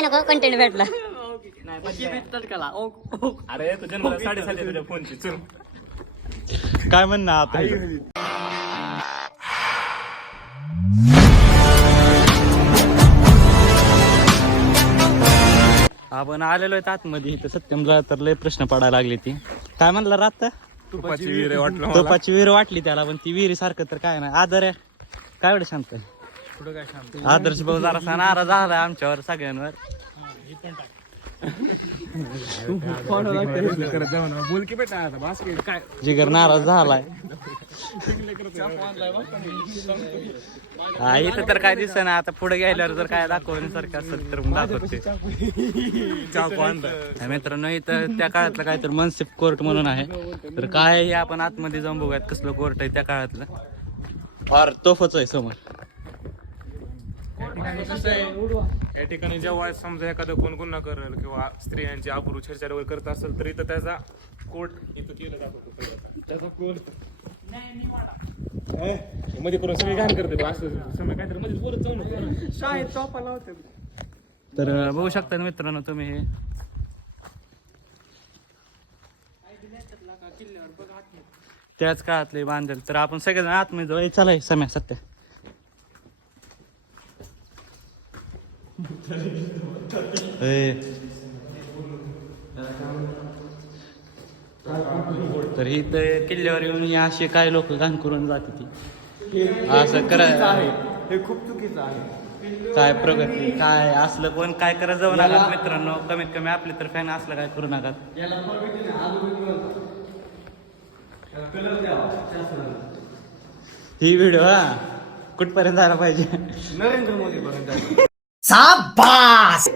काय नको कंटेंट भेटला. अरे तुझ्या मला 7:30 तुझ्या फोनची चल. काय म्हणणं आता? आपण आलेलो आहे आतमध्ये. इथं सत्यमला तर लय प्रश्न पडायला लागले. ती काय म्हणला रात? तुपाची विहीर वाटलं तुपाची विहीर वाटली त्याला, पण ती विहिरी सारखं तर काय नाही. आदर आहे काय एवढं शांत आहे? पुढं काय शांत. आदर्श भाऊ जरासा नाराज झालाय आमच्यावर सगळ्यांवर. बोल की बेटा आता बास की काय जिगर नाराज झालाय. हा इथं तर काय दिसत ना. आता पुढे गेल्यावर जर काय दाखवण्यासारखं असेल तर दाखवते. मित्रांनो इथं त्या काळातलं काय तर मनसिफ कोर्ट म्हणून आहे. तर काय हे आपण आतमध्ये जाऊन बघूयात कसलं कोर्ट आहे त्या काळातलं. फार तोफच आहे समोर. या ठिकाणी जेव्हा समजा एखादं कोण गुन्हा करेल किंवा स्त्रियांची अब्रू छेडछाड वगैरे करत असेल तर इथं त्याचा कोर्ट इथं केलं दाखवतो. त्याचा कोर्ट मध्ये करून सगळी घाण करते असं समय काहीतरी मध्ये बोलत जाऊ नको. शाळेत चौपाला होते. तर बघू शकता मित्रांनो तुम्ही हे. त्याच काळातले बांधेल. तर आपण सगळेजण आतमध्ये जाऊ. चला समय सत्य तर ही तर किल्ल्यावर येऊन असे काय लोक घाण करून जाते ती. असं करायचं हे खूप चुकीचं आहे. काय प्रगती काय असलं कोण काय करत जाऊ नका मित्रांनो. कमीत कमी आपले तर फॅन असलं काय करू नका. ही व्हिडिओ हा कुठपर्यंत जायला पाहिजे? नरेंद्र मोदी पर्यंत शाबास.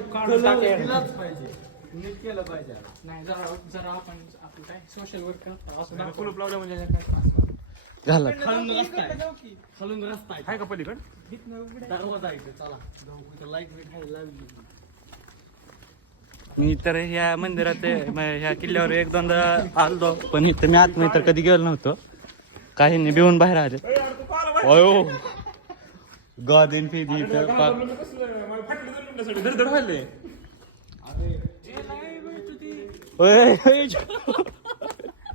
दिलाच पाहिजे. नीट केलं पाहिजे. नाही जरा आपण आपलं काय सोशल वर्क असं फुल प्रॉब्लेम म्हणजे झालं. खालून रस्ता आहे. खालून रस्ता आहे. आहे का पलीकड दरवाजा आहे इथे. चला जाऊ. इथं लाईट बीट आहे लावली. मी तर ह्या मंदिरात ह्या किल्ल्यावर एक दोनदा आलो, पण इथं मी आतमध्ये तर कधी गेलो नव्हतो. काहींनी बिवून बाहेर आले. अयो गॉदिन फिदी तर धडधड व्हायले.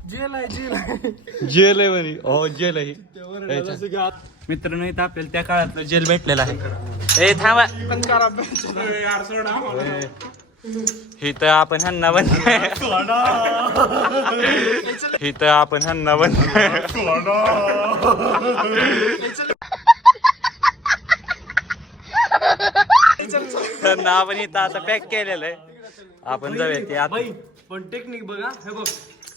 जेल आहे जेल आहे. जेल आहे म्हणे. हो जेल आहे. मित्रांनो इथं आपल्याला त्या काळातलं जेल भेटलेलं आहे. ए थांबा. यार सोड आम्हाला. इथं आपण ह्यांना बंद इथं आपण ह्यांना बंद त्यांना आपण इथं आता पॅक केलेलं आहे. आपण जाऊया ते आता. पण टेक्निक बघा. हे बघ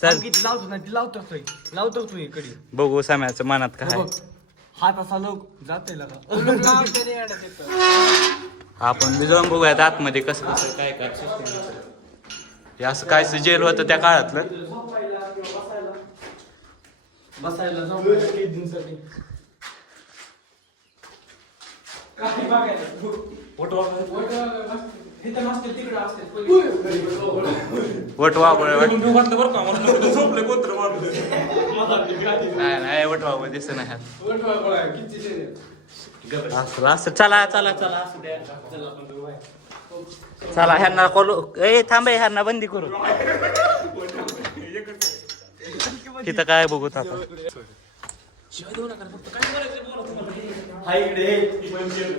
चल किती लावतो ना ती लावतो तू इकडे. बघू समाचं मनात काय आहे. हात असा लोक जाते लगा. आपण जाऊन बघूयात आतमध्ये कसं कसं काय काय system आहे. हे असं काय जेल होतं त्या काळातलं. बसायला जाऊ काही दिवसांनी. काय बघायला वटवा झोपले कोत्र नाही वटवा दिसत नाही असं असं. चला चला चला असू द्या. चला ह्यांना कॉल. ए थांबे ह्यांना बंदी करू. तिथं काय बघू आता.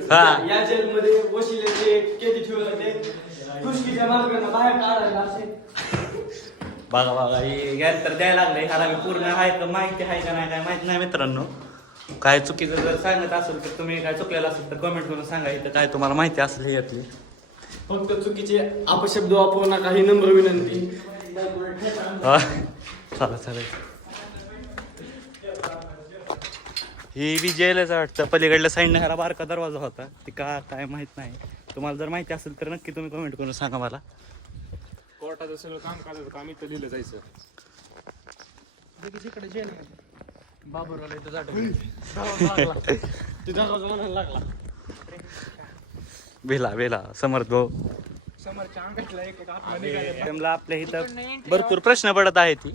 हा या जेल मध्ये वशिलेचे केदी ठेवले खुशकीच्या मार्गाने बाहेर काढायला असे. बघा बघा ही गॅस तर द्यायला लागले. ह्याला मी पूर्ण आहे का माहिती आहे का नाही काय माहिती नाही मित्रांनो. काय चुकीचं जर सांगत असेल तर तुम्ही काय चुकलेलं असेल तर कमेंट करून सांगा. इथं काय तुम्हाला माहिती असेल हे यातली. फक्त चुकीचे अपशब्द वापरू नका ही नम्र विनंती. चला चालेल. ही बी जेलच वाटतं. पलीकडल्या साईडने ह्याला बारका दरवाजा होता. ती का काय माहित नाही. तुम्हाला जर माहिती असेल तर नक्की तुम्ही कमेंट करून सांगा मला. कोर्टाचं सगळं काम करायचं काम इथं लिहिलं जायचं. बाबरवाला इथं जातो. तिथं म्हणायला लागला. भेला समर्थ भाऊ. त्यांना आपल्या इथं भरपूर प्रश्न पडत आहेत.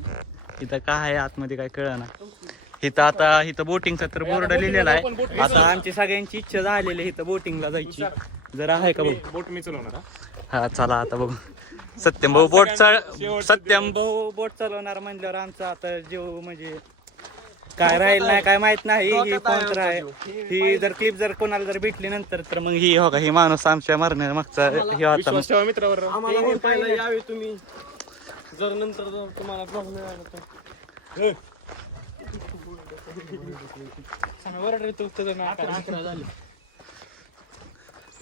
इथं काय आहे आतमध्ये काय कळना. इथं आता इथं बोटिंगचा तर बोर्ड लिहिलेला आहे. आता आमची सगळ्यांची इच्छा झालेली आहे इथं बोटिंगला जायची. जर आहे का बघ. बोट मी चालवणार हा. हा चला आता बघू. सत्यम भाऊ बोट चालवणार म्हणल्यावर आमचा आता जीव म्हणजे काय राहील नाही काय माहित नाही. ही कोण आहे ही जर क्लिप जर कोणाला जर भेटली नंतर तर मग ही हो का ही माणूस आमच्या मरण्या मागचा हे होता. विश्वास ठेवा मित्रावर. आम्हाला पहिला यावे तुम्ही जर नंतर जर तुम्हाला ब्लॉग मिळाला तर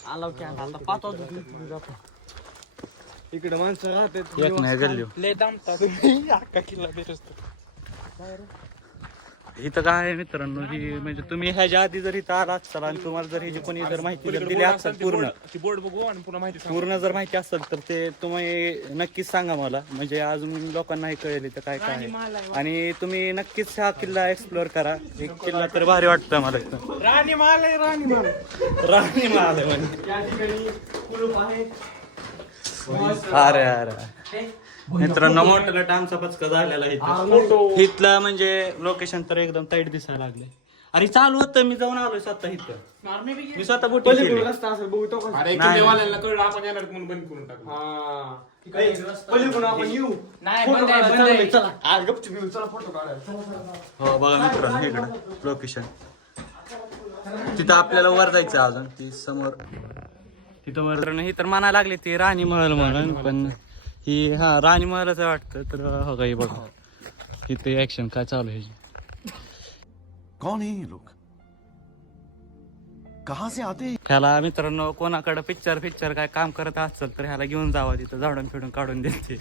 आला की आता 5 वाजता इकडे माणसं राहतात एक नाही गल्ली लय दामता तुम्ही अक्का किल्ला बेरसतो. इथं काय आहे मित्रांनो ही म्हणजे तुम्ही ह्याच्या आधी जर इथं आला असाल आणि तुम्हाला जर ह्याची कोणी जर माहिती जर दिली असेल पूर्ण ती बोर्ड बघू आणि पुन्हा माहिती सांगू. पूर्ण जर माहिती असेल तर ते तुम्ही नक्कीच सांगा मला म्हणजे अजून लोकांनाही कळेल इथं काय काय आहे. आणि तुम्ही नक्कीच हा किल्ला एक्सप्लोअर करा. एक किल्ला तर भारी वाटतं मला इथं. राणीमाल आहे राणीमाल राणीमाल आहे म्हणजे. या ठिकाणी कुलूप आहे. अरे अरे मित्रांनो मोठा गट आमचा पचका झालेला आहे इथलं म्हणजे लोकेशन तर एकदम टाईट दिसायला लागले. अरे चालू होतं मी जाऊन आलोय स्वतः इथं मी स्वतः बोटी पलीकडे रस्ता असेल बघू तो कसा. अरे किल्लेवाल्यांना कळलं आपण येणार म्हणून बंद करून टाकलं. पलीकडून आपण येऊ फोटो काढायला चाललोय. चला आज गपचूप येऊ. चला फोटो काढायला. हो बघा मित्रांनो इकडं लोकेशन तिथं आपल्याला वर जायचं अजून ती समोर तिथं वर ही तर म्हणायला लागले ते राणी महल म्हणून पण ही हा राणी महलच वाटतं. तर हो का हे बघा इथे ऍक्शन काय चालू आहे. कौन है ये लोग कहां से आते हैं ह्याला मित्रांनो कोणाकडे पिक्चर काय काम करत असेल तर ह्याला घेऊन जावं तिथं झाडून फिडून काढून देते.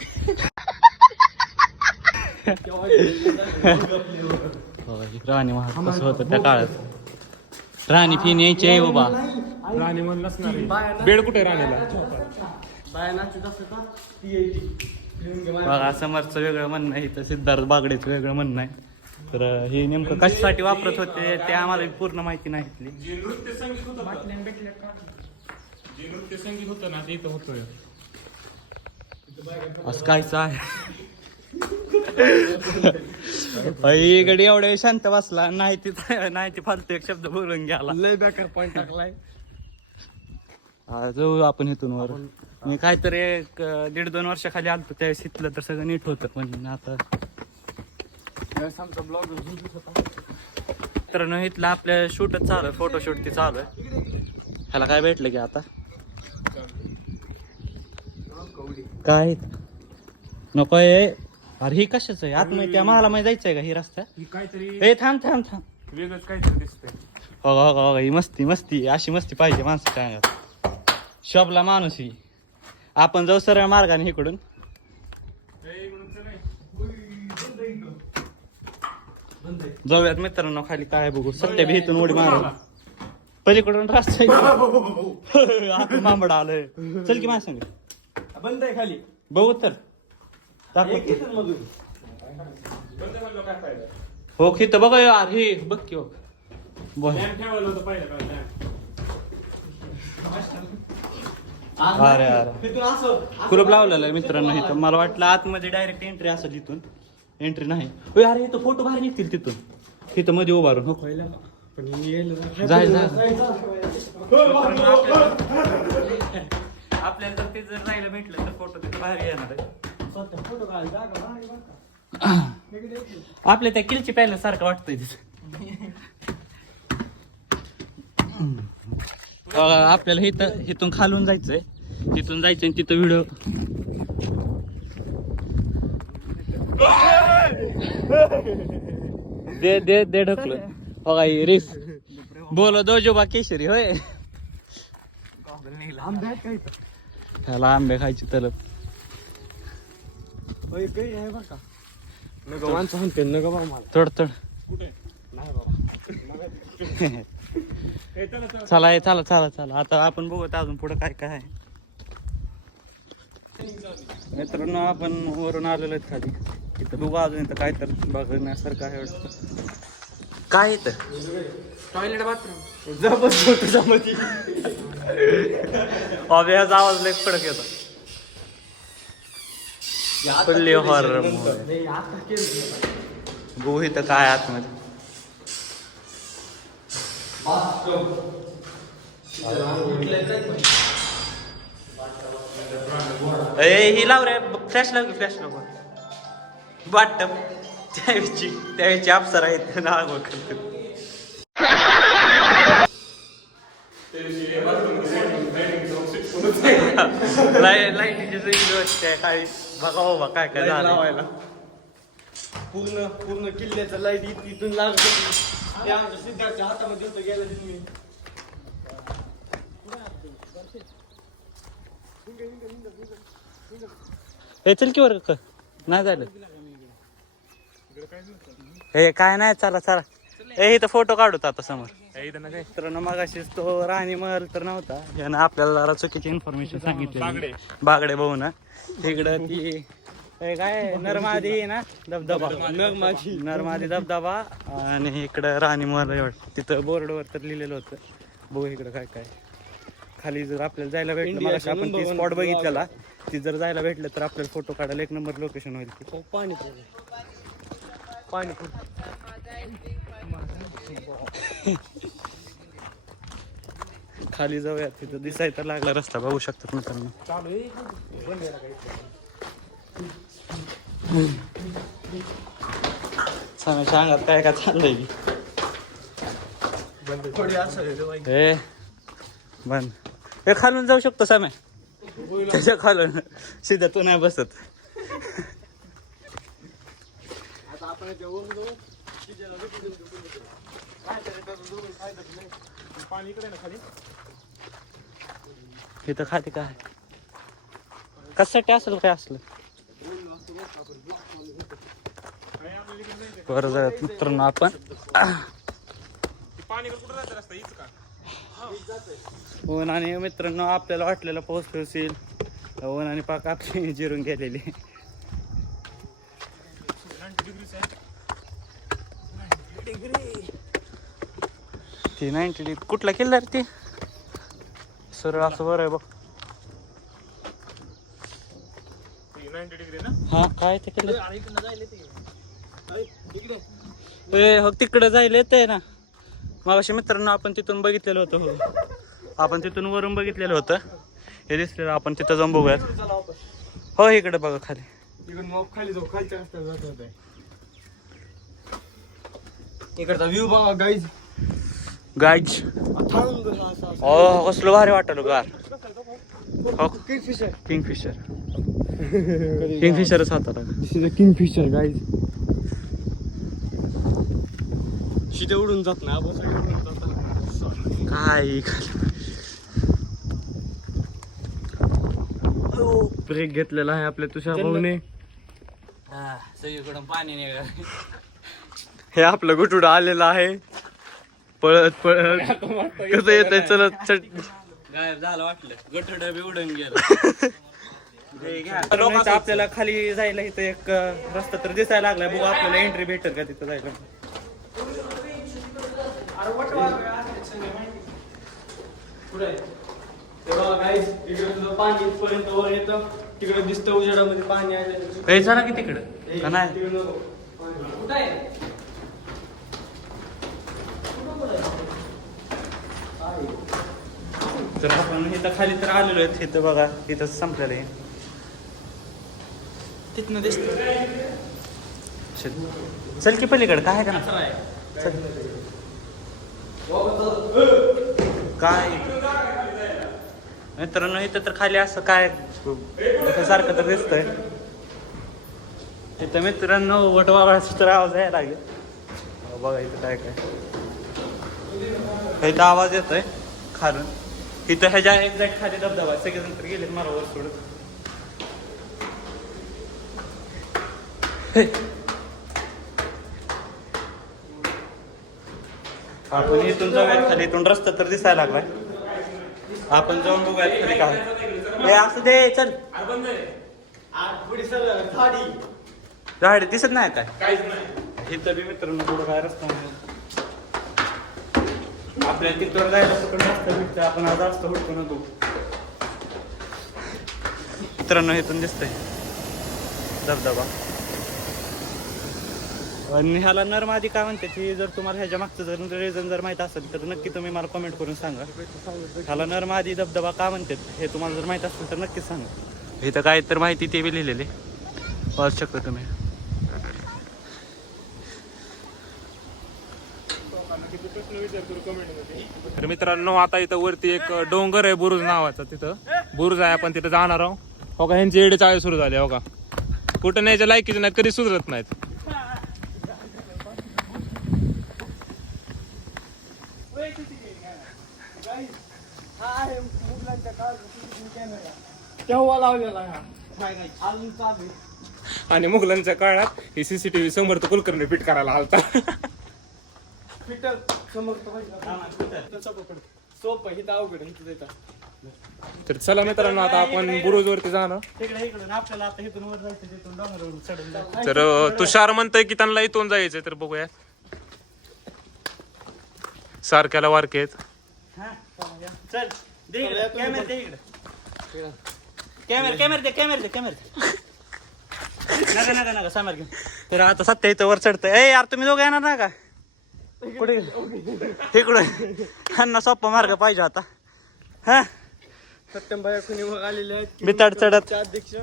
राणी महाल कसं होतं त्या काळात राणी फिन यायची आहे बाबा. राणी म्हणून नसणार बेड कुठे राणीला. बाया नाचत असत का ती यायची. बघा समरचं वेगळं म्हणणं आहे तर सिद्धार्थ बागडेचं वेगळं म्हणणं आहे. तर हे नेमकं कशासाठी वापरत होते ते आम्हाला पूर्ण माहिती नाही इथली. जे नृत्य संगीत होतं ना ते इथं होतं. असं कायचं आहे इकडे एवढ्या शांत बसला नाही ते फालतू एक शब्द बोलून गेला. लय बेकार पॉइंट टाकलाय. जाऊ आपण इथून वर. मी काहीतरी 1.5-2 वर्षाखाली आलतो त्यावेळेस इथलं तर सगळं नीट होतं पण आता आमचा ब्लॉग तर इथलं आपल्या शूटच चालू आहे फोटोशूट ती चालू आहे. ह्याला काय भेटलं की आता काय नको आहे. अरे ही कशाच आहे आतमध्ये त्या मला माहिती जायचंय का ही रस्ता काहीतरी ए थांब वेगळंच काहीतरी दिसतंय. हो ही मस्ती अशी मस्ती पाहिजे माणसाच्या अंगात. शॉपला माणूस ही आपण जाऊ सरळ मार्गाने इकडून. जाऊयात मित्रांनो खाली काय बघू. सत्य भीतून उडी मारा पलीकडून रस्ता आपण मांबड आलोय. चल की माझ्या सांग बंद आहे खाली बघू तर मधून. हो खित बघा यार हे बघ की हो. ठेवायला होतं पाहिलं का. अरे कुलूप लावलेलं आहे मित्रांनो इथं. मला वाटलं आतमध्ये डायरेक्ट एंट्री असेल इथून. एंट्री नाही. अरे इथं फोटो बाहेर निघतील तिथून तिथं मध्ये उभारून हो जाय आपल्याला जर ते जर राहिलं भेटलं तर फोटो तिथं बाहेर येणार आहे. आपल्या त्या किलची पॅलेस सारखं वाटतंय तिथं. आपल्याला इथून खालून जायचंय तिथून जायचंय आणि तिथं व्हिडिओ दे ढकलं बघा रिस बोलो दोजोबा केशरी होय. ह्याला आंबे खायची तलप. तोड चला आता आपण बघूत अजून पुढे काय काय आहे. मित्रांनो आपण वरून आलेलो आहेत खाली. इथं बघू अजून इथं काय तर बघण्यासारखं आहे वाटतं. काय इथं टॉयलेट बाथरूम जबरदस्त ह्याचा आवाज लय कडक येतो. पडले हॉरर बघू इथं काय आतमध्ये. ही लाव रे फ्लॅश लाव की फ्लॅश लाव वाटप त्यावेळची अप्सरा आहेत ना करतो लाईटीची काळी बघा बाबा काय काय झालं लावायला पूर्ण किल्ल्याचं लाईट इथून लागत होती ते आमच्या सिद्धार्थच्या हातामध्ये होतं गेलं तुम्ही हे चल की वर नाही झालं हे काय नाही चला चला हे इथं फोटो काढूत आता समोर तर मगाशीच तो राणी महल तर नव्हता यानं आपल्याला जरा चुकीची इन्फॉर्मेशन सांगितली बागडे भाऊ ना इकडं ती हे काय नरमादी ना धबधबा नरमादी धबधबा आणि इकडं राणी महल तिथं बोर्डवर तर लिहिलेलं होतं बघू इकडं काय काय खाली जर आपल्याला जायला भेटलं मगाशी आपण ती स्पॉट बघितलेला ती जर जायला भेटलं तर आपल्याला फोटो काढायला 1 नंबर लोकेशन होईल ती पाणी खाली जाऊया तिथं दिसायला तर लागला रस्ता बघू शकतात मित्रांनो साम्याच्या अंगात काय काय चाललंय की हे बंद हे खालून जाऊ शकतो साम्या त्याच्या खालून सीधा तो नाही बसत इथं खाली काय कशासाठी असेल काय असलं बरं जाऊयात मित्रांनो आपण ऊन आणि मित्रांनो आपल्याला वाटलेला पोहोचलो असेल ऊन आणि पाक आपली जिरून गेलेली ती 90 डिग्री कुठला किल्ला रे ती सरळ असं बरं आहे बघ 90 डिग्री ना हा काय ते किल्ला हो तिकडे जायला येते ना मगाशी मित्रांनो आपण तिथून बघितलेलं होतं हो आपण तिथून वरून बघितलेलं होतं हे दिसलेलं आपण तिथं जाऊन बघूयात हो इकडे बघा खाली इकडून खाली जाऊ खालच्या रस्त्यावर जात होते इकडचा व्ह्यू बघा गाईज गाईज कसलं भारी वाटलं गार किंगफिशर किंगफिशरच होता किंगफिशर गाईज शिदे उडून जात नाही आपण सगळे उडून जातात काय ब्रेक घेतलेला आहे आपल्या तुषार भाऊने सगळीकडून पाणी निघाल हे आपलं गुटुड आलेलं आहे पळत कसं येत चलत गायब झालं वाटलं गटड बी उडून गेलं आपल्याला खाली जायला इथं एक रस्ता तर दिसायला लागलाय बघू आपल्याला एंट्री भेटेल का तिथं जायला पाणी पर्यंत वर येतं तिकडे दिसतं उजेडामध्ये पाणी आलं काही झालं की तिकडं का नाही कुठं आहे तर आपण इथं खाली तर आलेलो आहे इथं बघा तिथं संपलेलं आहे तिथनं दिसत चल की पलीकडे काय का ना काय मित्रांनो इथं तर खाली असं काय सारखं तर दिसतंय तिथं मित्रांनो वटवाघळाचा तर आवाज यायला लागले बघा इथं काय काय इथं आवाज येतोय खालून इथं ह्याच्या एक्झॅक्ट खाली धबधबा सगळेजण तर गेले मला वर सोडून आपण इथून जाऊयात खाली इथून रस्ता तर दिसायला लागलाय आपण जाऊन बघूयात खाली काय हे असं दे चल गाडी दिसत नाही काय इथं बी मित्रांनो थोडं काय रस्ता आपल्याला तिथवर जायला कुठं रस्ता भेटतं आपण आज रस्ता हुडकू नको मित्रांनो इथून दिसतंय धबधबा आणि ह्याला नरमादी काय म्हणते ती जर तुम्हाला ह्याच्या मागचं जर रिझन जर माहित असेल तर नक्की तुम्ही मला कमेंट करून सांगा ह्याला नरमादी धबधबा का म्हणतात हे तुम्हाला जर माहित असेल तर नक्कीच सांगा इथं काय तर माहिती ते बी लिहिलेली वाचू शकता तुम्ही. तर मित्रांनो आता इथं वरती एक डोंगर आहे बुरुज नावाचा, तिथं बुरुज आहे, आपण तिथं जाणार आहोत. हो का, ह्यांची एडे चाळे सुरू झाले. हो का, कुठं न्यायच्या लायकीचे नाही, कधी सुधरत नाहीत. तेव्हा लावलेला अजून चालू. आणि मुघलांच्या काळात ही CCTV समर्थ कुलकर्णी फिट करायला आलता. फिटर समोर सोप इथं अवघड इथं देतात. तर चला मित्रांनो आता आपण बुरुज वरती जाणार. इकडून आपल्याला आता इथून वर जायचं, तिथून डोंगरावरून चढून जायचं. तर तुषार म्हणतोय की त्यांना इथून जायचंय, तर बघूया. सारख्याला वारके आहेत. चल दे इकडे, कॅमेरा दे इकडे. कॅमेरा दे. नका समोर घेऊन. तर आता सत्य इथं वर चढतंय. ए यार तुम्ही दोघं येणार ना का? कुठे इकडं ह्यांना सोपा मार्ग पाहिजे आता. हा सत्यम भाई कुणी आलेले आहेत बिताड चढत. अध्यक्ष.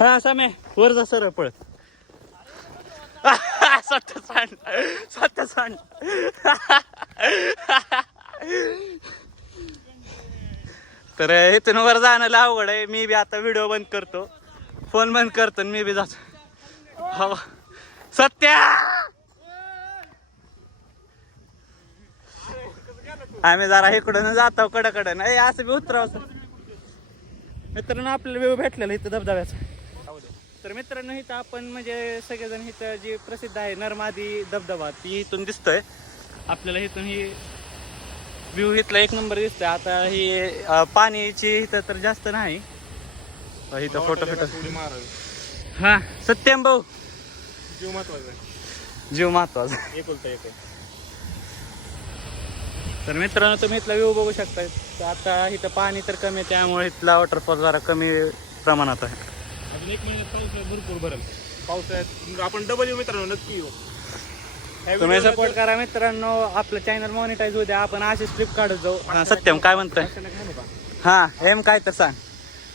हा सामे वर जा सरळ पळत. सत्य सांड. तर इथून वर जाणं अवघड आहे. मी बी आता व्हिडिओ बंद करतो, फोन बंद करतो, मी बी जातो. हो सत्या, आम्ही जरा इकडून जातो कडकडन. असं बी उतरावं. मित्रांनो आपल्याला व्ह्यू भेटलेला इथं धबधब्याचा. तर मित्रांनो इथं आपण म्हणजे सगळेजण इथं जी प्रसिद्ध आहे नर्मादी धबधबा ती इथून दिसतोय आपल्याला. इथून ही व्ह्यू इथला एक नंबर दिसतोय. आता ही पाण्याची इथं तर जास्त नाही. इथं फोटो हा सत्यम भाऊ, जीव महत्वाचा आहे. जीव महत्वाचा. एकुलता एक आहे. तर मित्रांनो तुम्ही इथला व्ह्यू बघू शकता. तर आता इथं पाणी तर कमी आहे, त्यामुळे इथला वॉटरफॉल जरा कमी प्रमाणात आहे. अजून 1 महिन्यात पावसाळ्यात भरपूर भरेल. पावसाळ्यात आपण डबल येऊ मित्रांनो, नक्की येऊ. तुम्ही सपोर्ट करा मित्रांनो. आपलं चॅनल मॉनिटाईज होऊ द्या. आपण अशीच ट्रिप काढत जाऊ. सत्यम काय म्हणतोय? हा एम काय तर सांग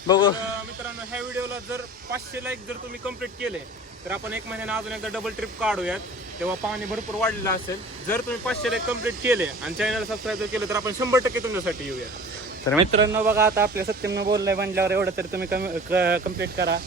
बघू. मित्रांनो ह्या व्हिडिओला जर 500 लाईक जर तुम्ही कंप्लीट केले तर आपण 1 महिन्याने अजून एकदा डबल ट्रिप काढूयात. तेव्हा पाणी भरपूर वाढलेलं असेल. जर तुम्ही 500 लाईक कंप्लीट केले आणि चॅनल सबस्क्राईब केलं तर आपण 100% तुमच्यासाठी येऊया. तर मित्रांनो बघा आता आपल्या सत्यमनं बोललंय म्हणल्यावर एवढं तरी तुम्ही कंप्लीट करा.